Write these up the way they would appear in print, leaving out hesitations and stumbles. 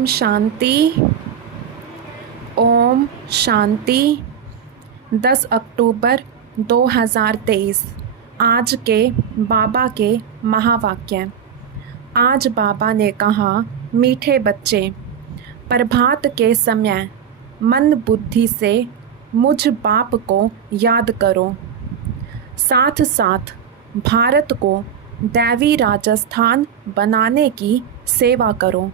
ओम शांति। ओम शांति। 10 अक्टूबर 2023 आज के बाबा के महावाक्य। आज बाबा ने कहा, मीठे बच्चे, प्रभात के समय मन बुद्धि से मुझ बाप को याद करो, साथ साथ भारत को दैवी राजस्थान बनाने की सेवा करो।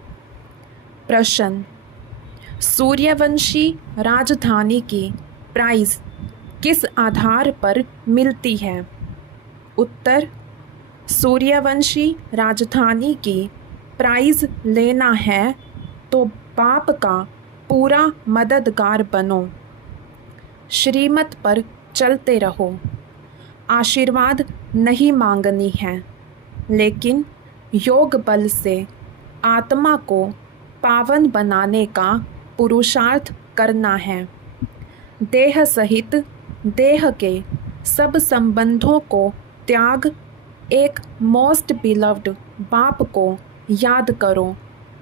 प्रश्न, सूर्यवंशी राजधानी की प्राइस किस आधार पर मिलती है? उत्तर, सूर्यवंशी राजधानी की प्राइज लेना है तो बाप का पूरा मददगार बनो, श्रीमत पर चलते रहो। आशीर्वाद नहीं मांगनी है, लेकिन योग बल से आत्मा को पावन बनाने का पुरुषार्थ करना है। देह सहित देह के सब संबंधों को त्याग एक मोस्ट बिलव्ड बाप को याद करो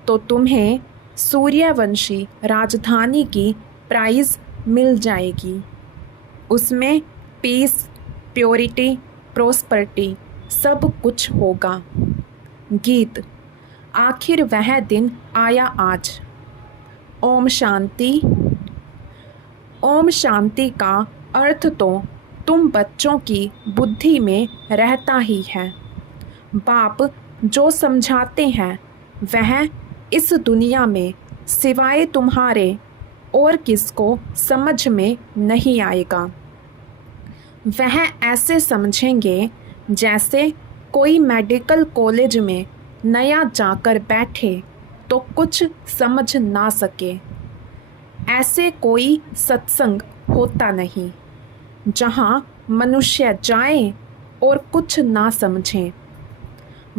तो तुम्हें सूर्यवंशी राजधानी की प्राइज मिल जाएगी। उसमें पीस, प्योरिटी, प्रोस्पेरिटी सब कुछ होगा। गीत। आखिर वह दिन आया आज। ओम शांति। ओम शांति का अर्थ तो तुम बच्चों की बुद्धि में रहता ही है। बाप जो समझाते हैं वह इस दुनिया में सिवाय तुम्हारे और किसको समझ में नहीं आएगा। वह ऐसे समझेंगे जैसे कोई मेडिकल कॉलेज में नया जाकर बैठे तो कुछ समझ ना सके। ऐसे कोई सत्संग होता नहीं जहाँ मनुष्य जाए और कुछ ना समझे।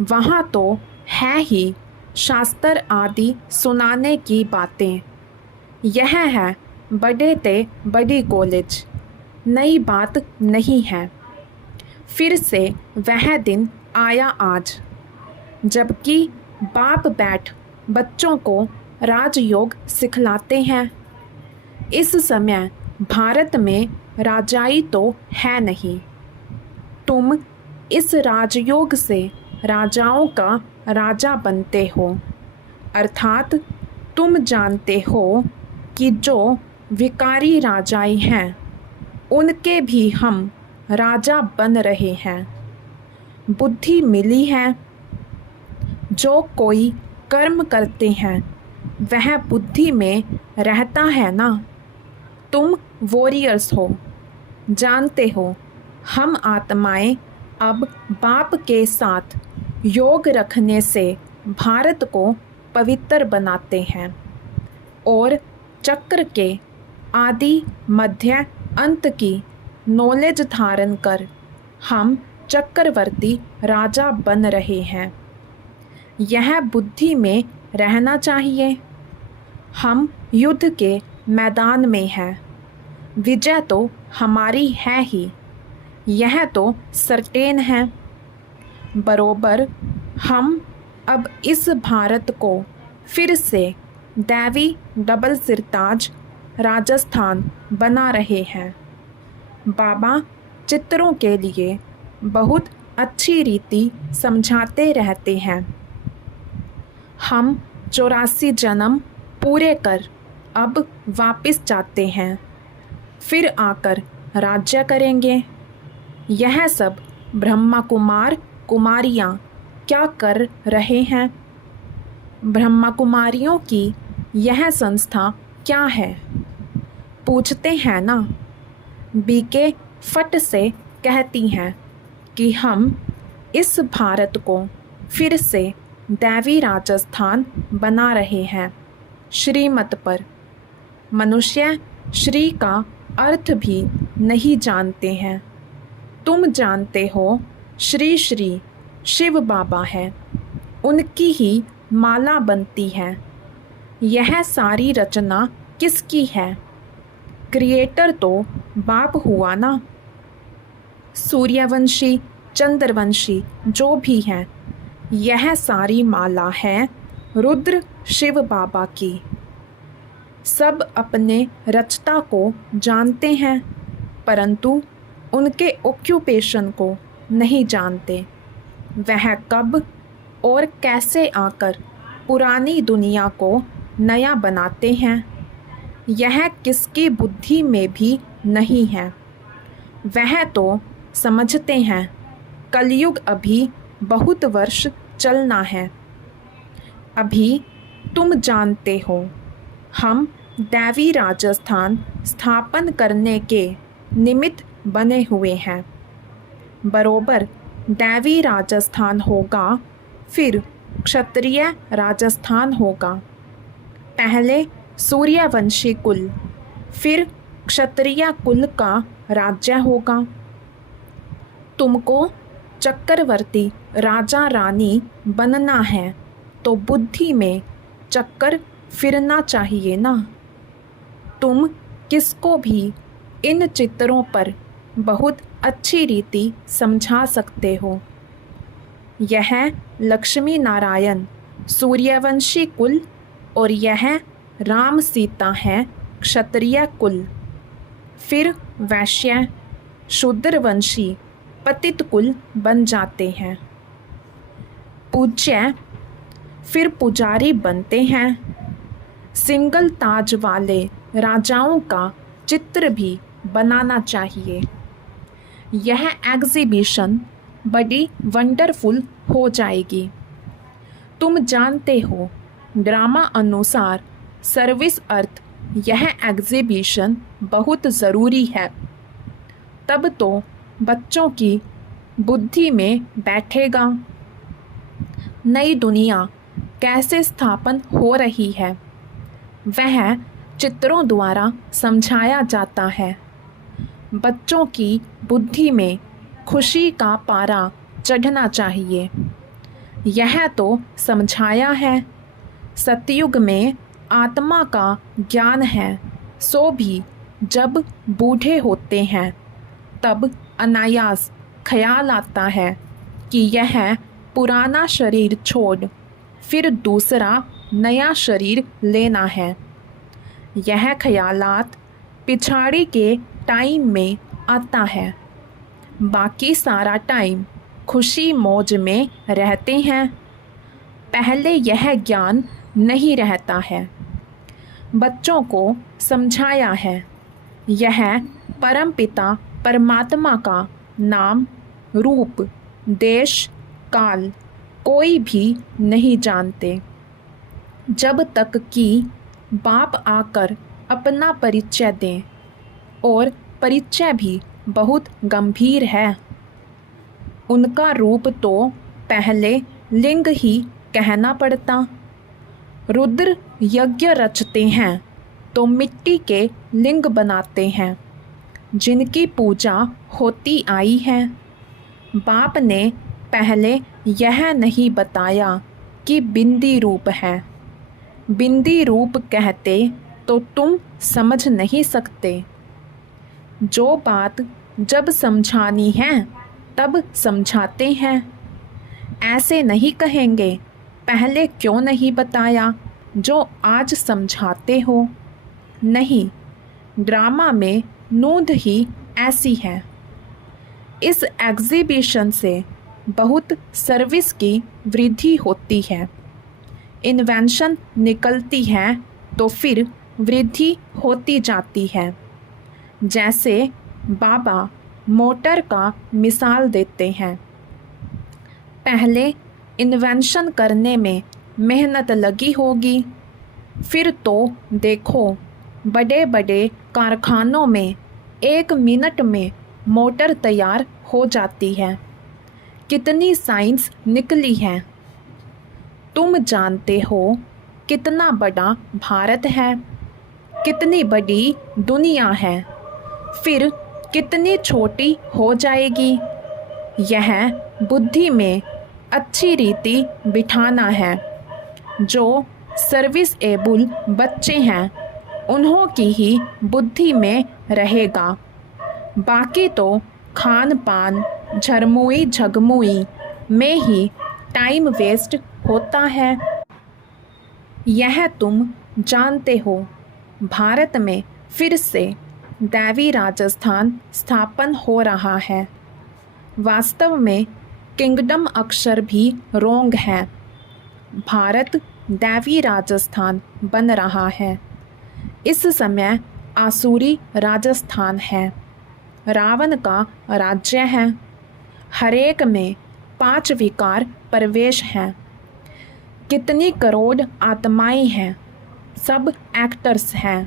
वहाँ तो है ही शास्त्र आदि सुनाने की बातें। यह है बड़े ते बड़ी कॉलेज, नई बात नहीं है। फिर से वह दिन आया आज, जबकि बाप बैठ बच्चों को राजयोग सिखलाते हैं। इस समय भारत में राजाई तो है नहीं। तुम इस राजयोग से राजाओं का राजा बनते हो, अर्थात तुम जानते हो कि जो विकारी राजाई हैं उनके भी हम राजा बन रहे हैं। बुद्धि मिली है। जो कोई कर्म करते हैं वह बुद्धि में रहता है ना। तुम वॉरियर्स हो, जानते हो हम आत्माएं अब बाप के साथ योग रखने से भारत को पवित्र बनाते हैं और चक्र के आदि मध्य अंत की नॉलेज धारण कर हम चक्रवर्ती राजा बन रहे हैं। यह बुद्धि में रहना चाहिए। हम युद्ध के मैदान में हैं। विजय तो हमारी है ही, यह तो सर्टेन है। बरोबर हम अब इस भारत को फिर से दैवी डबल सिरताज राजस्थान बना रहे हैं। बाबा चित्रों के लिए बहुत अच्छी रीति समझाते रहते हैं। हम 84 जन्म पूरे कर अब वापस जाते हैं, फिर आकर राज्य करेंगे। यह सब ब्रह्मा कुमार कुमारियाँ क्या कर रहे हैं? ब्रह्मा कुमारियों की यह संस्था क्या है? पूछते हैं ना। बीके फट से कहती हैं कि हम इस भारत को फिर से दैवी राजस्थान बना रहे हैं, श्रीमत पर। मनुष्य श्री का अर्थ भी नहीं जानते हैं। तुम जानते हो श्री श्री शिव बाबा है, उनकी ही माला बनती है। यह सारी रचना किसकी है? क्रिएटर तो बाप हुआ ना। सूर्यवंशी, चंद्रवंशी जो भी हैं, यह सारी माला है रुद्र शिव बाबा की। सब अपने रचता को जानते हैं, परंतु उनके ऑक्यूपेशन को नहीं जानते। वह कब और कैसे आकर पुरानी दुनिया को नया बनाते हैं, यह किसकी बुद्धि में भी नहीं है। वह तो समझते हैं कलयुग अभी बहुत वर्ष चलना है। अभी तुम जानते हो हम दैवी राजस्थान स्थापन करने के निमित्त बने हुए हैं। बरोबर दैवी राजस्थान होगा, फिर क्षत्रिय राजस्थान होगा। पहले सूर्यवंशी कुल, फिर क्षत्रिय कुल का राज्य होगा। तुमको चक्रवर्ती राजा रानी बनना है तो बुद्धि में चक्कर फिरना चाहिए ना। तुम किसको भी इन चित्रों पर बहुत अच्छी रीति समझा सकते हो। यह लक्ष्मी नारायण सूर्यवंशी कुल और यह राम सीता है क्षत्रिय कुल। फिर वैश्य शूद्रवंशी पतित कुल बन जाते हैं। पूज्य फिर पुजारी बनते हैं। सिंगल ताज वाले राजाओं का चित्र भी बनाना चाहिए। यह एग्जीबिशन बड़ी वंडरफुल हो जाएगी। तुम जानते हो ड्रामा अनुसार सर्विस अर्थ यह एग्जीबिशन बहुत ज़रूरी है। तब तो बच्चों की बुद्धि में बैठेगा नई दुनिया कैसे स्थापन हो रही है। वह चित्रों द्वारा समझाया जाता है। बच्चों की बुद्धि में खुशी का पारा चढ़ना चाहिए। यह तो समझाया है सतयुग में आत्मा का ज्ञान है, सो भी जब बूढ़े होते हैं तब अनायास ख्याल आता है कि यह पुराना शरीर छोड़ फिर दूसरा नया शरीर लेना है। यह ख्यालात पिछाड़ी के टाइम में आता है। बाकी सारा टाइम खुशी मौज में रहते हैं। पहले यह ज्ञान नहीं रहता है। बच्चों को समझाया है यह परमपिता परमात्मा का नाम, रूप, देश, काल कोई भी नहीं जानते। जब तक कि बाप आकर अपना परिचय दें, और परिचय भी बहुत गंभीर है। उनका रूप तो पहले लिंग ही कहना पड़ता। रुद्र यज्ञ रचते हैं तो मिट्टी के लिंग बनाते हैं जिनकी पूजा होती आई है। बाप ने पहले यह नहीं बताया कि बिंदी रूप है। बिंदी रूप कहते तो तुम समझ नहीं सकते। जो बात जब समझानी है तब समझाते हैं। ऐसे नहीं कहेंगे पहले क्यों नहीं बताया जो आज समझाते हो। नहीं, ड्रामा में नूंद ही ऐसी है। इस एग्जीबिशन से बहुत सर्विस की वृद्धि होती है। इन्वेंशन निकलती है तो फिर वृद्धि होती जाती है। जैसे बाबा मोटर का मिसाल देते हैं। पहले इन्वेंशन करने में मेहनत लगी होगी, फिर तो देखो बड़े बड़े कारखानों में 1 मिनट में मोटर तैयार हो जाती है। कितनी साइंस निकली है। तुम जानते हो कितना बड़ा भारत है, कितनी बड़ी दुनिया है, फिर कितनी छोटी हो जाएगी। यह बुद्धि में अच्छी रीति बिठाना है। जो सर्विस एबल बच्चे हैं उन्हों की ही बुद्धि में रहेगा। बाकी तो खान पान झरमुई झगमुई में ही टाइम वेस्ट होता है। यह तुम जानते हो, भारत में फिर से दैवी राजस्थान स्थापन हो रहा है। वास्तव में किंगडम अक्षर भी रोंग है। भारत दैवी राजस्थान बन रहा है। इस समय आसुरी राजस्थान है। रावण का राज्य है। हरेक में 5 विकार प्रवेश हैं। कितनी करोड़ आत्माएं हैं। सब एक्टर्स हैं।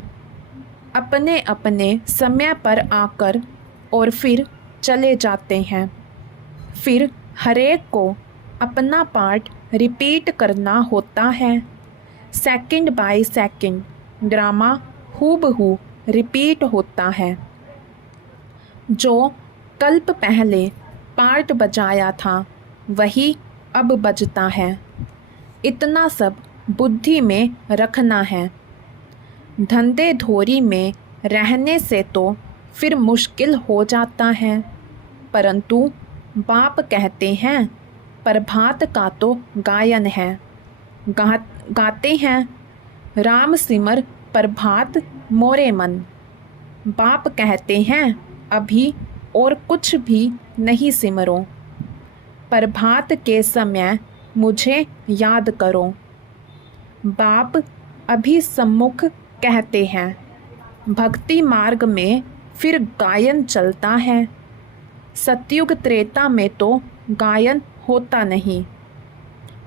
अपने अपने समय पर आकर और फिर चले जाते हैं। फिर हरेक को अपना पार्ट रिपीट करना होता है। सेकंड बाय सेकंड ड्रामा हूबहू रिपीट होता है। जो कल्प पहले पार्ट बजाया था वही अब बजता है। इतना सब बुद्धि में रखना है। धंधे धोरी में रहने से तो फिर मुश्किल हो जाता है, परंतु बाप कहते हैं प्रभात का तो गायन है। गाते हैं राम सिमर प्रभात मोरे मन। बाप कहते हैं अभी और कुछ भी नहीं सिमरो। प्रभात के समय मुझे याद करो। बाप अभी सम्मुख कहते हैं। भक्ति मार्ग में फिर गायन चलता है। सतयुग त्रेता में तो गायन होता नहीं।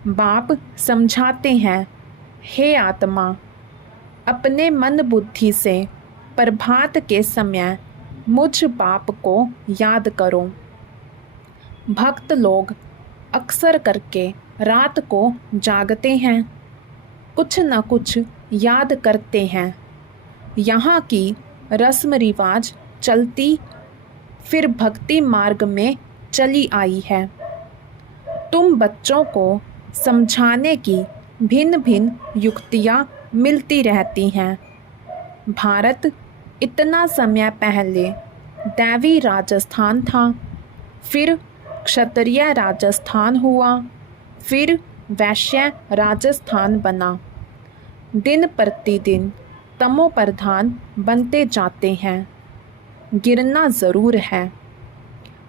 बाप समझाते हैं, हे आत्मा, अपने मन बुद्धि से प्रभात के समय मुझ बाप को याद करो। भक्त लोग अक्सर करके रात को जागते हैं, कुछ न कुछ याद करते हैं। यहाँ की रस्म रिवाज चलती फिर भक्ति मार्ग में चली आई है। तुम बच्चों को समझाने की भिन्न भिन्न युक्तियाँ मिलती रहती हैं। भारत इतना समय पहले दैवी राजस्थान था, फिर क्षत्रिय राजस्थान हुआ, फिर वैश्य राजस्थान बना। दिन प्रतिदिन तमो प्रधान बनते जाते हैं। गिरना ज़रूर है।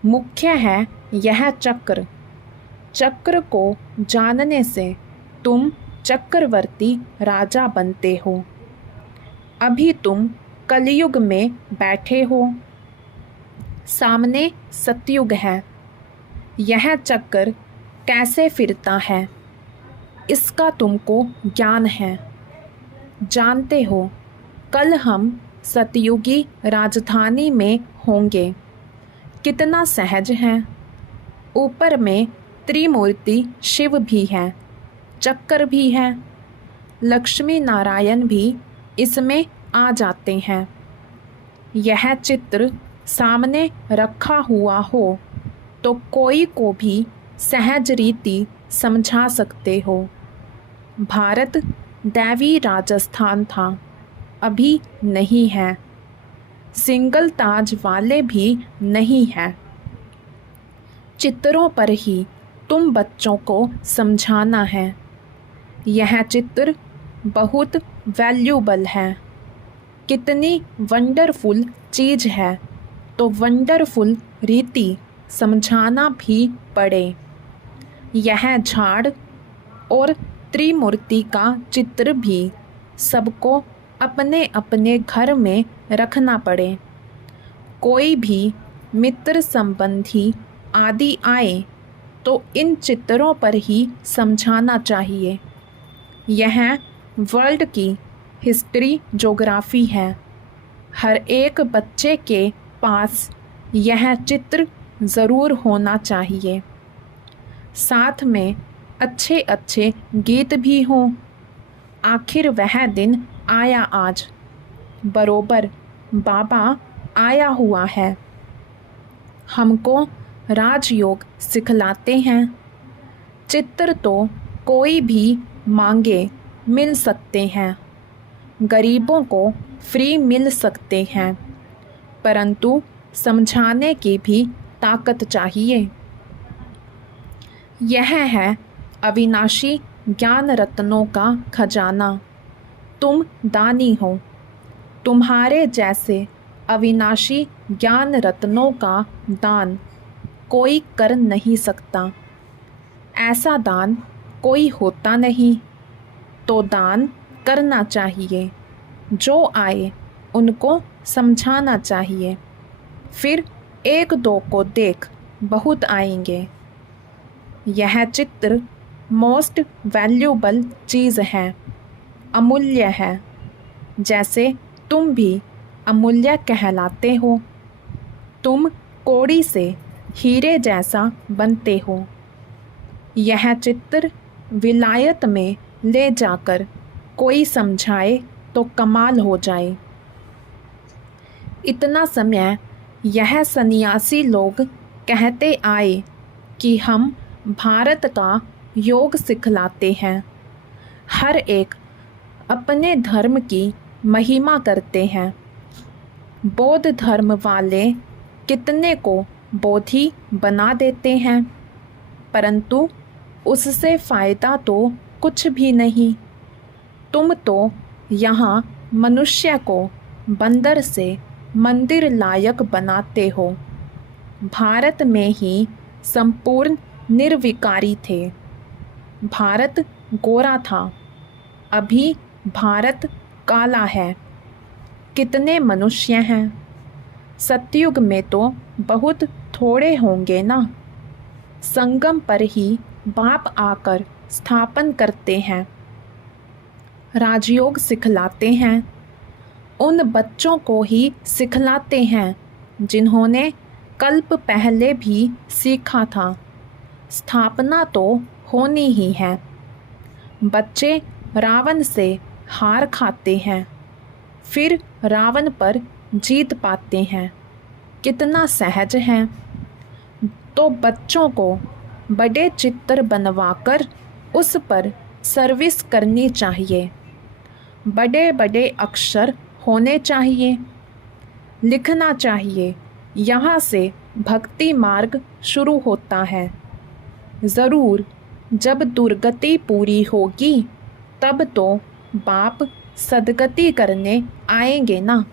मुख्य है यह चक्र। चक्र को जानने से तुम चक्रवर्ती राजा बनते हो। अभी तुम कलयुग में बैठे हो, सामने सतयुग है। यह चक्र कैसे फिरता है इसका तुमको ज्ञान है। जानते हो कल हम सतयुगी राजधानी में होंगे। कितना सहज है। ऊपर में त्रिमूर्ति शिव भी है, चक्र भी है, लक्ष्मी नारायण भी इसमें आ जाते हैं। यह चित्र सामने रखा हुआ हो तो कोई को भी सहज रीति समझा सकते हो। भारत दैवी राजस्थान था, अभी नहीं है। सिंगल ताज वाले भी नहीं हैं। चित्रों पर ही तुम बच्चों को समझाना है। यह चित्र बहुत वैल्यूबल है। कितनी वंडरफुल चीज़ है तो वंडरफुल रीति समझाना भी पड़े। यह झाड़ और त्रिमूर्ति का चित्र भी सबको अपने अपने घर में रखना पड़े। कोई भी मित्र संबंधी आदि आए तो इन चित्रों पर ही समझाना चाहिए। यह वर्ल्ड की हिस्ट्री ज्योग्राफी है। हर एक बच्चे के पास यह चित्र ज़रूर होना चाहिए। साथ में अच्छे अच्छे गीत भी हों। आखिर वह दिन आया आज, बरोबर बाबा आया हुआ है। हमको राजयोग सिखलाते हैं। चित्र तो कोई भी मांगे मिल सकते हैं। गरीबों को फ्री मिल सकते हैं, परंतु समझाने की भी ताकत चाहिए। यह है अविनाशी ज्ञान रत्नों का खजाना। तुम दानी हो। तुम्हारे जैसे अविनाशी ज्ञान रत्नों का दान कोई कर नहीं सकता। ऐसा दान कोई होता नहीं, तो दान करना चाहिए। जो आए उनको समझाना चाहिए। फिर एक दो को देख बहुत आएंगे। यह चित्र मोस्ट वैल्यूबल चीज़ है, अमूल्य है। जैसे तुम भी अमूल्य कहलाते हो। तुम कौड़ी से हीरे जैसा बनते हो। यह चित्र विलायत में ले जाकर कोई समझाए तो कमाल हो जाए। इतना समय यह सन्यासी लोग कहते आए कि हम भारत का योग सिखलाते हैं। हर एक अपने धर्म की महिमा करते हैं। बौद्ध धर्म वाले कितने को बोधि बना देते हैं, परंतु उससे फ़ायदा तो कुछ भी नहीं। तुम तो यहाँ मनुष्य को बंदर से मंदिर लायक बनाते हो। भारत में ही संपूर्ण निर्विकारी थे। भारत गोरा था, अभी भारत काला है। कितने मनुष्य हैं? सतयुग में तो बहुत थोड़े होंगे ना। संगम पर ही बाप आकर स्थापन करते हैं, राजयोग सिखलाते हैं। उन बच्चों को ही सिखलाते हैं जिन्होंने कल्प पहले भी सीखा था। स्थापना तो होनी ही है। बच्चे रावण से हार खाते हैं, फिर रावण पर जीत पाते हैं। कितना सहज है। तो बच्चों को बड़े चित्र बनवाकर उस पर सर्विस करनी चाहिए। बड़े बड़े अक्षर होने चाहिए। लिखना चाहिए, यहाँ से भक्ति मार्ग शुरू होता है। ज़रूर जब दुर्गति पूरी होगी तब तो बाप सदगति करने आएंगे ना।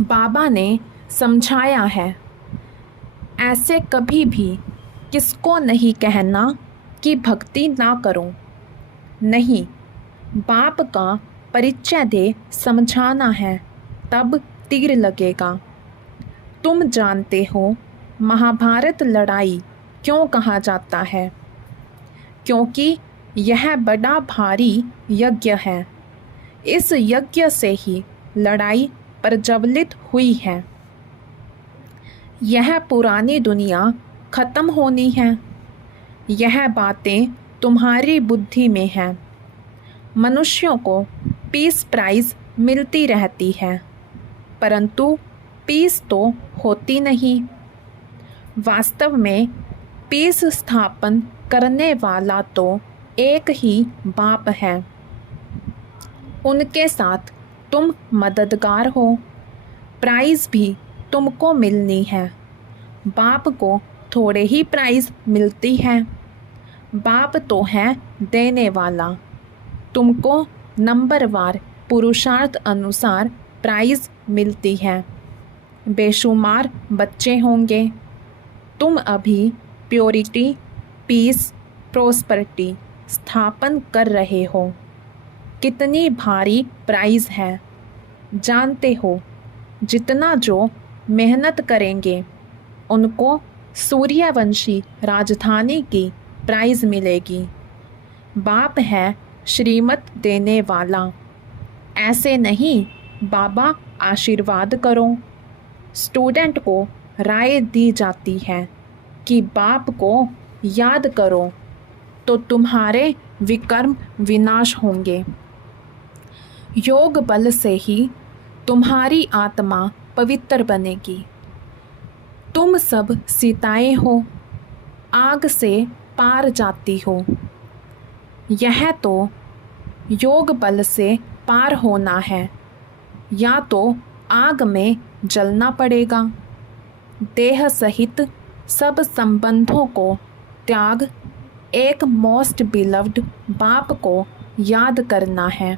बाबा ने समझाया है, ऐसे कभी भी किसको नहीं कहना कि भक्ति ना करो। नहीं, बाप का परिचय दे समझाना है, तब तीर लगेगा। तुम जानते हो महाभारत लड़ाई क्यों कहा जाता है? क्योंकि यह बड़ा भारी यज्ञ है। इस यज्ञ से ही लड़ाई प्रज्वलित हुई है। यह पुरानी दुनिया खत्म होनी है। यह बातें तुम्हारी बुद्धि में हैं। मनुष्यों को पीस प्राइज मिलती रहती है, परंतु पीस तो होती नहीं। वास्तव में पीस स्थापन करने वाला तो एक ही बाप है। उनके साथ तुम मददगार हो। प्राइज़ भी तुमको मिलनी है। बाप को थोड़े ही प्राइज़ मिलती है। बाप तो है देने वाला। तुमको नंबरवार पुरुषार्थ अनुसार प्राइज़ मिलती है। बेशुमार बच्चे होंगे। तुम अभी प्योरिटी, पीस, प्रोस्पेरिटी स्थापन कर रहे हो। कितनी भारी प्राइज़ है। जानते हो, जितना जो मेहनत करेंगे उनको सूर्यवंशी राजधानी की प्राइज़ मिलेगी। बाप है श्रीमत देने वाला। ऐसे नहीं बाबा आशीर्वाद करो। स्टूडेंट को राय दी जाती है कि बाप को याद करो तो तुम्हारे विकर्म विनाश होंगे। योग बल से ही तुम्हारी आत्मा पवित्र बनेगी। तुम सब सीताएं हो, आग से पार जाती हो। यह तो योग बल से पार होना है, या तो आग में जलना पड़ेगा। देह सहित सब संबंधों को त्याग एक मोस्ट बिलव्ड बाप को याद करना है,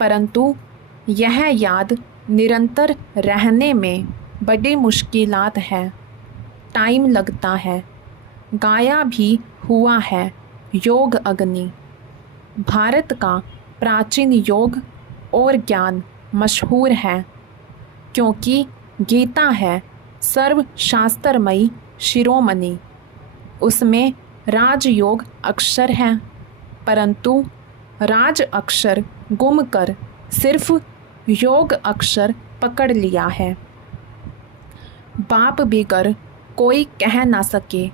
परंतु यह याद निरंतर रहने में बड़ी मुश्किलात है, टाइम लगता है। गाया भी हुआ है योग अग्नि। भारत का प्राचीन योग और ज्ञान मशहूर है, क्योंकि गीता है सर्वशास्त्रमयी शिरोमणि। उसमें राजयोग अक्षर हैं, परंतु राज अक्षर गुम कर सिर्फ योग अक्षर पकड़ लिया है। बाप बिगर कोई कह ना सके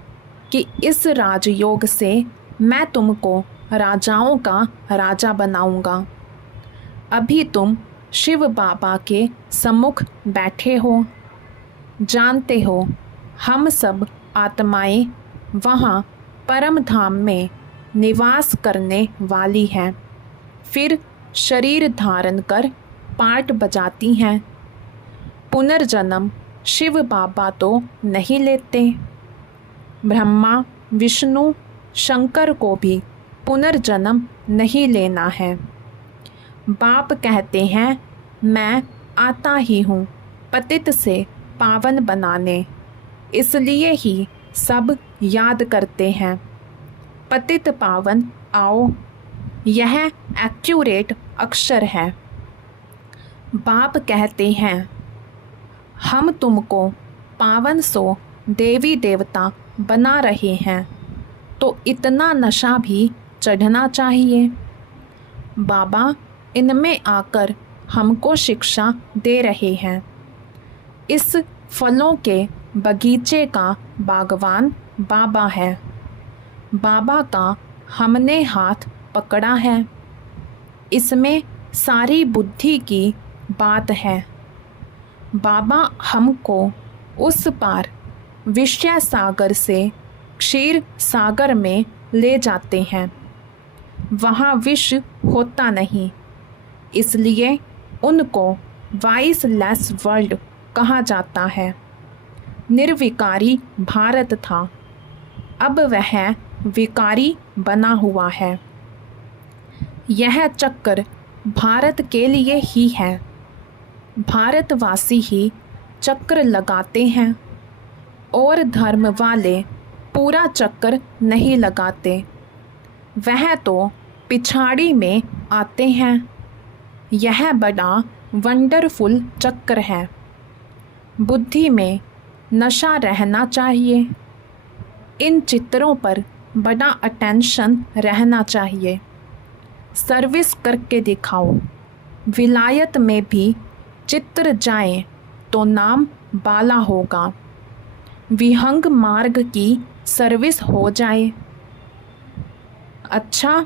कि इस राजयोग से मैं तुमको राजाओं का राजा बनाऊंगा। अभी तुम शिव बाबा के सम्मुख बैठे हो, जानते हो हम सब आत्माएं वहाँ परम धाम में निवास करने वाली हैं, फिर शरीर धारण कर पाट बजाती हैं। पुनर्जन्म शिव बाबा तो नहीं लेते, ब्रह्मा विष्णु शंकर को भी पुनर्जन्म नहीं लेना है। बाप कहते हैं मैं आता ही हूँ पतित से पावन बनाने, इसलिए ही सब याद करते हैं पतित पावन आओ। यह एक्यूरेट अक्षर है। बाप कहते हैं हम तुमको पावन सो देवी देवता बना रहे हैं, तो इतना नशा भी चढ़ना चाहिए। बाबा इनमें आकर हमको शिक्षा दे रहे हैं। इस फलों के बगीचे का बागवान बाबा है। बाबा का हमने हाथ पकड़ा है। इसमें सारी बुद्धि की बात है। बाबा हमको उस पार विषय सागर से क्षीर सागर में ले जाते हैं। वहाँ विष होता नहीं, इसलिए उनको वाइसलेस वर्ल्ड कहा जाता है। निर्विकारी भारत था, अब वह विकारी बना हुआ है। यह चक्कर भारत के लिए ही है। भारतवासी ही चक्र लगाते हैं और धर्म वाले पूरा चक्कर नहीं लगाते, वह तो पिछाड़ी में आते हैं। यह बड़ा वंडरफुल चक्र है। बुद्धि में नशा रहना चाहिए। इन चित्रों पर बड़ा अटेंशन रहना चाहिए। सर्विस करके दिखाओ। विलायत में भी चित्र जाए तो नाम बाला होगा। विहंग मार्ग की सर्विस हो जाए। अच्छा,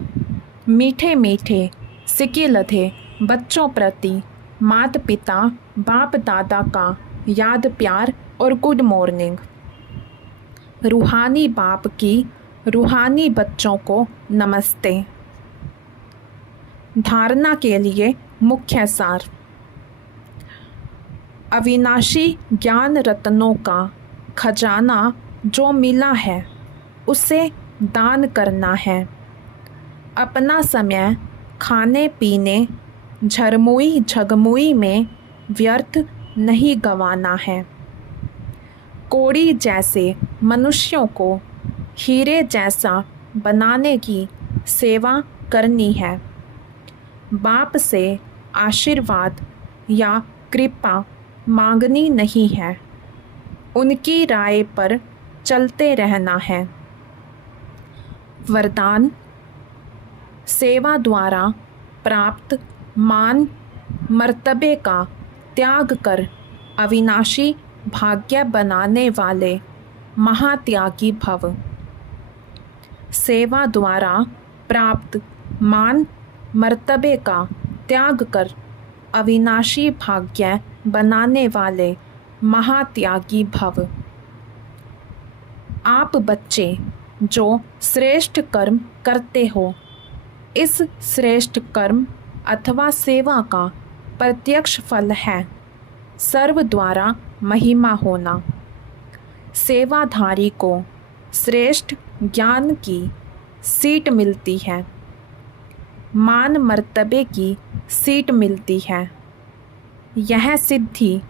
मीठे मीठे सिके लधे बच्चों प्रति माता पिता बाप दादा का याद प्यार और गुड मॉर्निंग। रूहानी बाप की रूहानी बच्चों को नमस्ते। धारणा के लिए मुख्य सार। अविनाशी ज्ञान रत्नों का खजाना जो मिला है उसे दान करना है। अपना समय खाने पीने झरमुई झगमुई में व्यर्थ नहीं गंवाना है। कोड़ी जैसे मनुष्यों को हीरे जैसा बनाने की सेवा करनी है। बाप से आशीर्वाद या कृपा मांगनी नहीं है, उनकी राय पर चलते रहना है। वरदान। सेवा द्वारा प्राप्त मान मर्तबे का त्याग कर अविनाशी भाग्य बनाने वाले महात्यागी भव। सेवा द्वारा प्राप्त मान मर्तबे का त्याग कर अविनाशी भाग्य बनाने वाले महात्यागी भव। आप बच्चे जो श्रेष्ठ कर्म करते हो, इस श्रेष्ठ कर्म अथवा सेवा का प्रत्यक्ष फल है सर्व द्वारा महिमा होना। सेवाधारी को श्रेष्ठ ज्ञान की सीट मिलती है, मान मर्तबे की सीट मिलती है। यह सिद्धि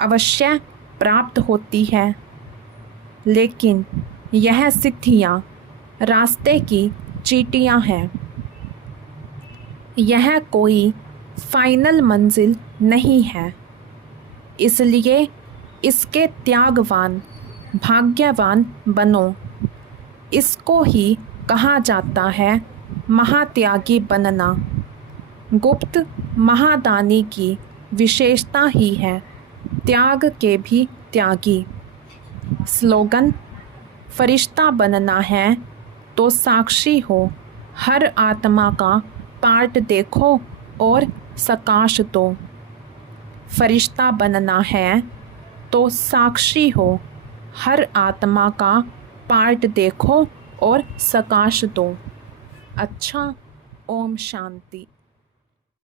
अवश्य प्राप्त होती है, लेकिन यह सिद्धियाँ रास्ते की चींटियाँ हैं। यह कोई फाइनल मंजिल नहीं है, इसलिए इसके त्यागवान भाग्यवान बनो। इसको ही कहा जाता है महात्यागी बनना। गुप्त महादानी की विशेषता ही है त्याग के भी त्यागी। स्लोगन: फरिश्ता बनना है तो साक्षी हो, हर आत्मा का पार्ट देखो और सकाश दो। फरिश्ता बनना है तो साक्षी हो, हर आत्मा का पार्ट देखो और सकाश दो। अच्छा, ओम शांति।